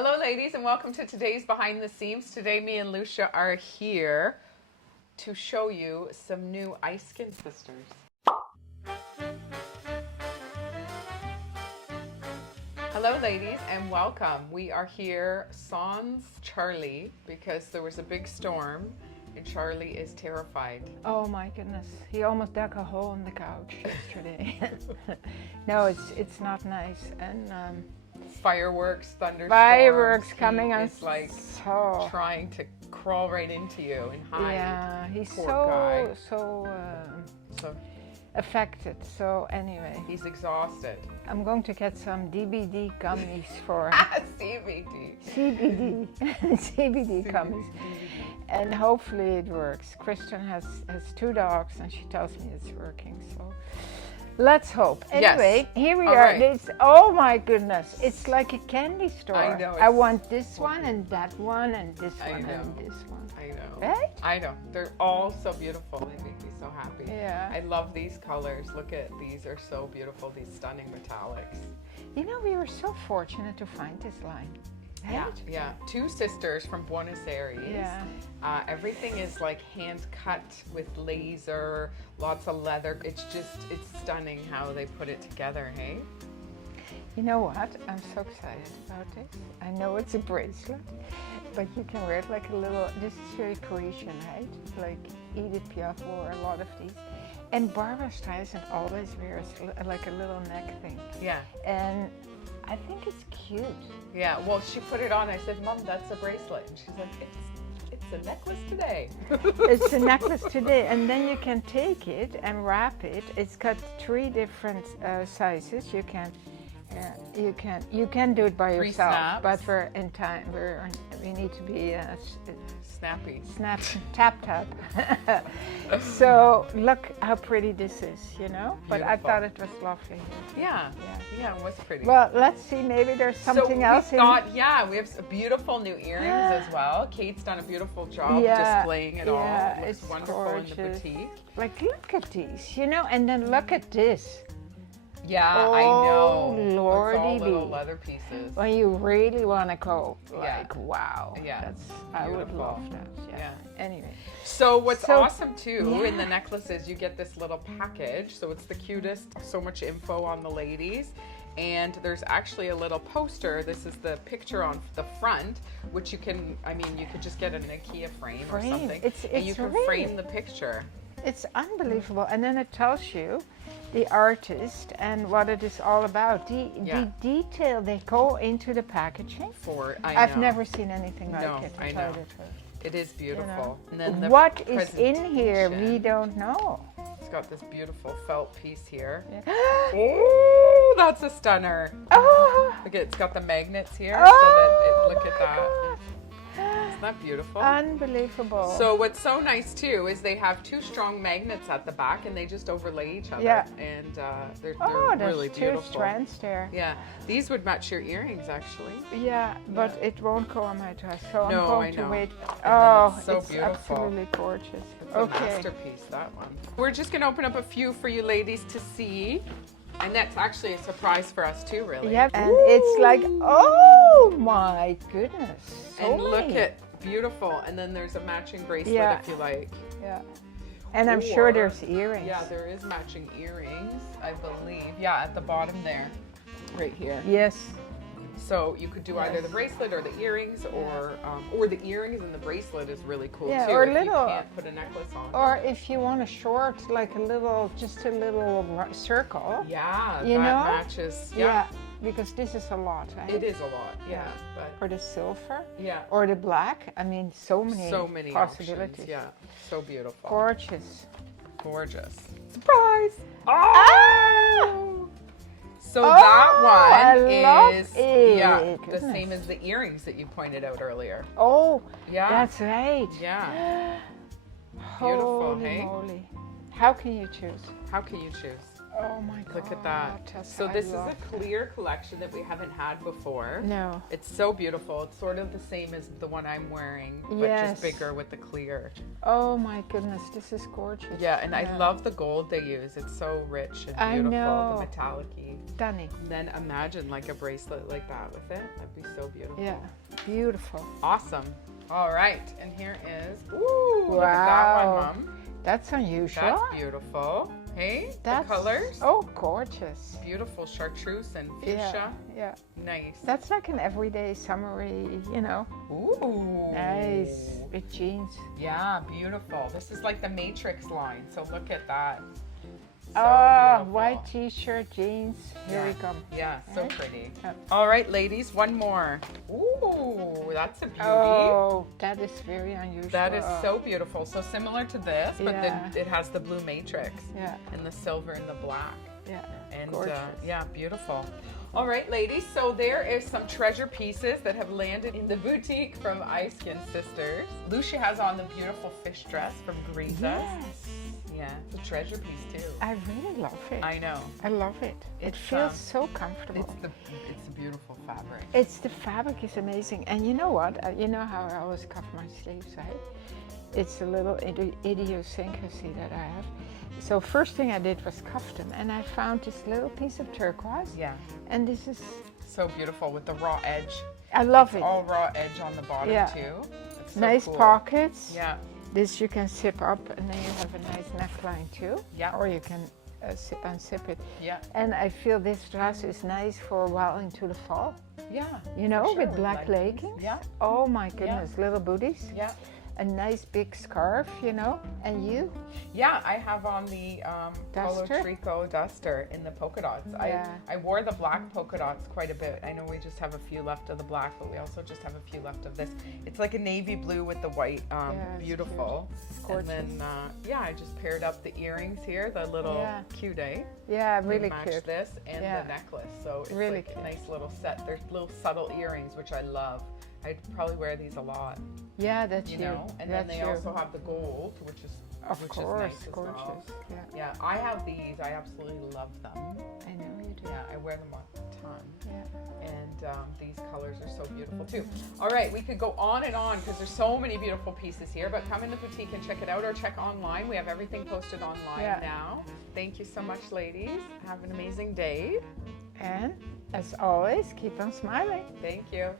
Hello ladies and welcome to today's Behind the Seams. Today me and Lousje are here to show you some new Iskin Sisters. Hello ladies and welcome. We are here sans Charlie because there was a big storm and Charlie is terrified. Oh my goodness, he almost dug a hole in the couch yesterday. No, it's not nice. And fireworks, thunderstorms. Fireworks coming on. It's like so trying to crawl right into you and hide. Yeah, he's Poor so So affected. So anyway, he's exhausted. I'm going to get some DBD gummies for CBD. CBD CBD gummies, and hopefully it works. Kristen has 2 dogs, and she tells me it's working. So. Let's hope. Anyway, yes. Here we All are. Right. It's, oh my goodness, it's like a candy store. I know. I want this one and that one and this one and this one. I know. Right? I know. They're all so beautiful. They make me so happy. Yeah. I love these colors. Look at these are so beautiful. These stunning metallics. You know, we were so fortunate to find this line. Yeah, Right? yeah. 2 sisters from Buenos Aires. Yeah. Everything is like hand cut with laser, lots of leather. It's stunning how they put it together, hey? You know what? I'm so excited about this. I know it's a bracelet, but you can wear it like a little, this is very Parisian, right? Like Edith Piaf wore a lot of these. And Barbara Streisand always wears like a little neck thing. Yeah. And I think it's cute. Yeah, well, she put it on. I said, Mom, that's a bracelet. And she's like, it's a necklace today. It's a necklace today, and then you can take it and wrap it. It's got 3 different sizes. You can do it by 3 yourself, snaps. but we're in time. We need to be Snappy. tap. So look how pretty this is, you know. But I Beautiful. thought it was lovely. Yeah, it was pretty. Well, let's see. Maybe there's something else. We have some beautiful new earrings as well. Kate's done a beautifal job displaying it all. It looks it's wonderful gorgeous. in the boutique. Like, look at these, you know, and then look at this. Yeah, I know. Lordy It's all little bee. leather pieces. When you really want to go, like, wow. Yeah, I would beautiful. love that. Yeah. Anyway. So what's awesome too in yeah. the necklaces, you get this little package. So it's the cutest. So much info on the ladies. And there's actually a little poster. This is the picture on the front, which you can, you could just get an IKEA frame or something. And you can frame the picture. It's unbelievable. And then it tells you the artist and what it is all about. The detail they go into the packaging. I've never seen anything like it. I know. It is beautiful. You know. And then the what is in here, we don't know. It's got this beautiful felt piece here. Yeah. Oh, that's a stunner. Oh. Look at, it's got the magnets here. Oh, look at that. Isn't that beautiful? Unbelievable. So what's so nice too is they have 2 strong magnets at the back and they just overlay each other. Yeah. And they're there's really 2 beautiful. strands there. Yeah. These would match your earrings actually. Yeah, but it won't go on my dress, so I'm No, going I to know. wait. It's so it's beautiful. absolutely gorgeous. It's a masterpiece, that one. We're just going to open up a few for you ladies to see. And that's actually a surprise for us too, really. Yep, and it's like, oh my goodness. So and look many. at, beautiful. And then there's a matching bracelet if you like. Yeah. And I'm sure there's earrings. Yeah, there is matching earrings, I believe. Yeah, at the bottom there, right here. Yes. So you could do either the bracelet or the earrings, or the earrings and the bracelet is really cool too. Or if little. you can't put a necklace on. Or if you want a short, like just a little circle. Yeah, you that know? matches. Yeah. Because this is a lot, right? It is a lot. Yeah, but or the silver. Yeah. Or the black. I mean, so many possibilities. Options. Yeah, so beautiful. Gorgeous. Gorgeous. Surprise! Oh! So that one is Goodness. the same as the earrings that you pointed out earlier. Oh, yeah, that's right. Yeah. Beautiful, Holy hey? moly. How can you choose? How can you choose? Oh my God. Look at that. Tessa, So I this is love a clear collection that we haven't had before. No. It's so beautiful. It's sort of the same as the one I'm wearing, but Yes. just bigger with the clear. Oh my goodness, this is gorgeous. Yeah, and I love the gold they use. It's so rich and I beautiful, know. the metallic-y. Stunning. And then imagine like a bracelet like that with it. That'd be so beautiful. Yeah, beautiful. Awesome. All right, and here is, ooh, look at that one, Mom. That's unusual. That's beautiful. Hey, the colors. Oh, gorgeous. Beautiful chartreuse and fuchsia. Yeah. Nice. That's like an everyday summery, you know. Ooh. Nice. With jeans. Yeah, beautiful. This is like the Matrix line, so look at that. So beautiful. White t-shirt, jeans. Here we come. Yeah, so Right? pretty. Yeah. All right, ladies, one more. Ooh, that's a beauty. Oh, that is very unusual. That is so beautiful. So similar to this, but then Yeah. it has the blue matrix Yeah, and the silver and the black. yeah. And Gorgeous. yeah, beautiful. All right, ladies, so there is some treasure pieces that have landed in the boutique from Iskin Sisters. Lousje has on the beautiful fish dress from Greece. Yes. Yeah, it's a treasure piece too. I really love it. I know. I love it. It It's, feels so comfortable. It's a beautiful fabric. It's the fabric is amazing, and you know what? You know how I always cover my sleeves, right? It's a little idiosyncrasy that I have. So first thing I did was cuff them, and I found this little piece of turquoise. Yeah, And this is, so beautiful with the raw edge. I love it. All raw edge on the bottom Yeah. too. It's so Nice cool. pockets. Yeah, This you can zip up, and then you have a nice neckline too. Yeah. Or you can unzip it. yeah, And I feel this dress is nice for a while into the fall. yeah. You know, Sure, with black leggings. leggings. Yeah, Oh my goodness, little booties. yeah. A nice big scarf, you know. And you? Yeah, I have on the Polo Duster? Tricot duster in the polka dots. Yeah. I wore the black polka dots quite a bit. I know we just have a few left of the black, but we also just have a few left of this. It's like a navy blue with the white, it's beautiful. It's And gorgeous. then, yeah, I just paired up the earrings here, the little Yeah. cute, eh? Yeah, To really match cute. this and Yeah. the necklace. So it's Really like a cute. nice little set. There's little subtle earrings, which I love. I'd probably wear these a lot, Yeah, that's you you. know. And that's then they also have the gold, which is of which course, is nice as gorgeous. well. Yeah, Yeah, I have these. I absolutely love them. I know you do. Yeah, I wear them a ton. Yeah. And these colors are so beautiful too. All right, we could go on and on because there's so many beautiful pieces here, but come in the boutique and check it out or check online. We have everything posted online Yeah. now. Thank you so much, ladies. Have an amazing day. And as always, keep on smiling. Thank you.